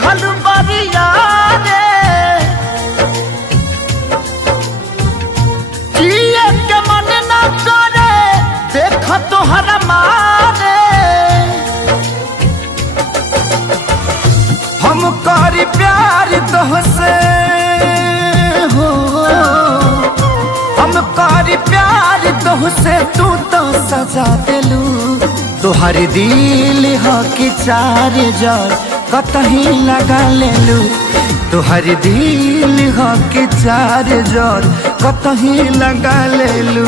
दिहल बरिया रे जिए के मन न करे देख तोहरा मारे हम करी प्यार तोहसे हो हम करी प्यार तोहसे तू तो सजा दिलू तोहर दिल हो कि चार जार कतही लगा लेलू तोहर दिल हो कि चार जार कतही लगा लेलू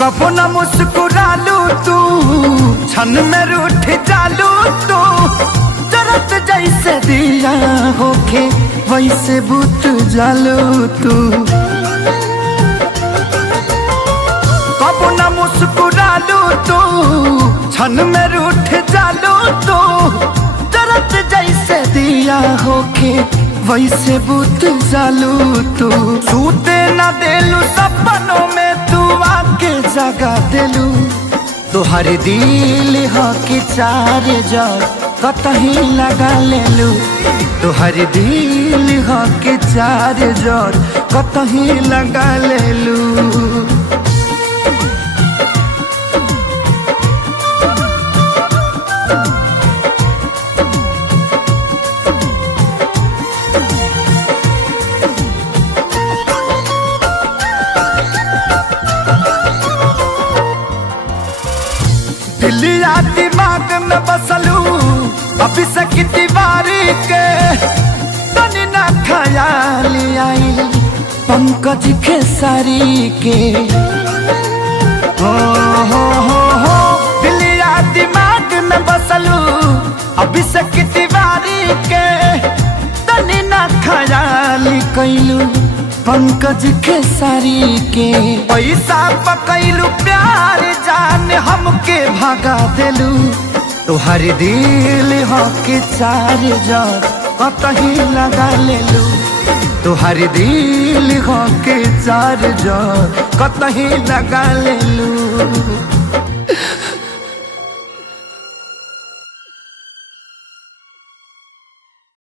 कबो न मुस्कुरालू तू क्षण में रूठ जालू तू जरत जैसे दिया होके वैसे बुत जालू तू कबो न मुस्कुरालू तू क्षण में रूठ जालू तू जरत जैसे दिया होके वैसे बुत जालू तू सूते न देलू सपनों में तू आके जगा दिलू तोहर दिल हो कि चार जार कतही लगा लेलू तोहर दिल हो कि चार जार कतही लगा लेलू दिलिया दिमाग में बसलू अभी से की दीवारी के तनी ना ख्याल आई पंकज खेसारी के हो दिलिया दिमाग में बसलू अभी से की दीवारी के तनी ना ख्याल कैलू पंकज खेसारी के पैसा पकैलू प्यार जान हमके भगा दिलू तोहर दिल हो कि चार जार कतही लगा लेलू तोहर दिल हो कि चार जार कतही लगा लेलू।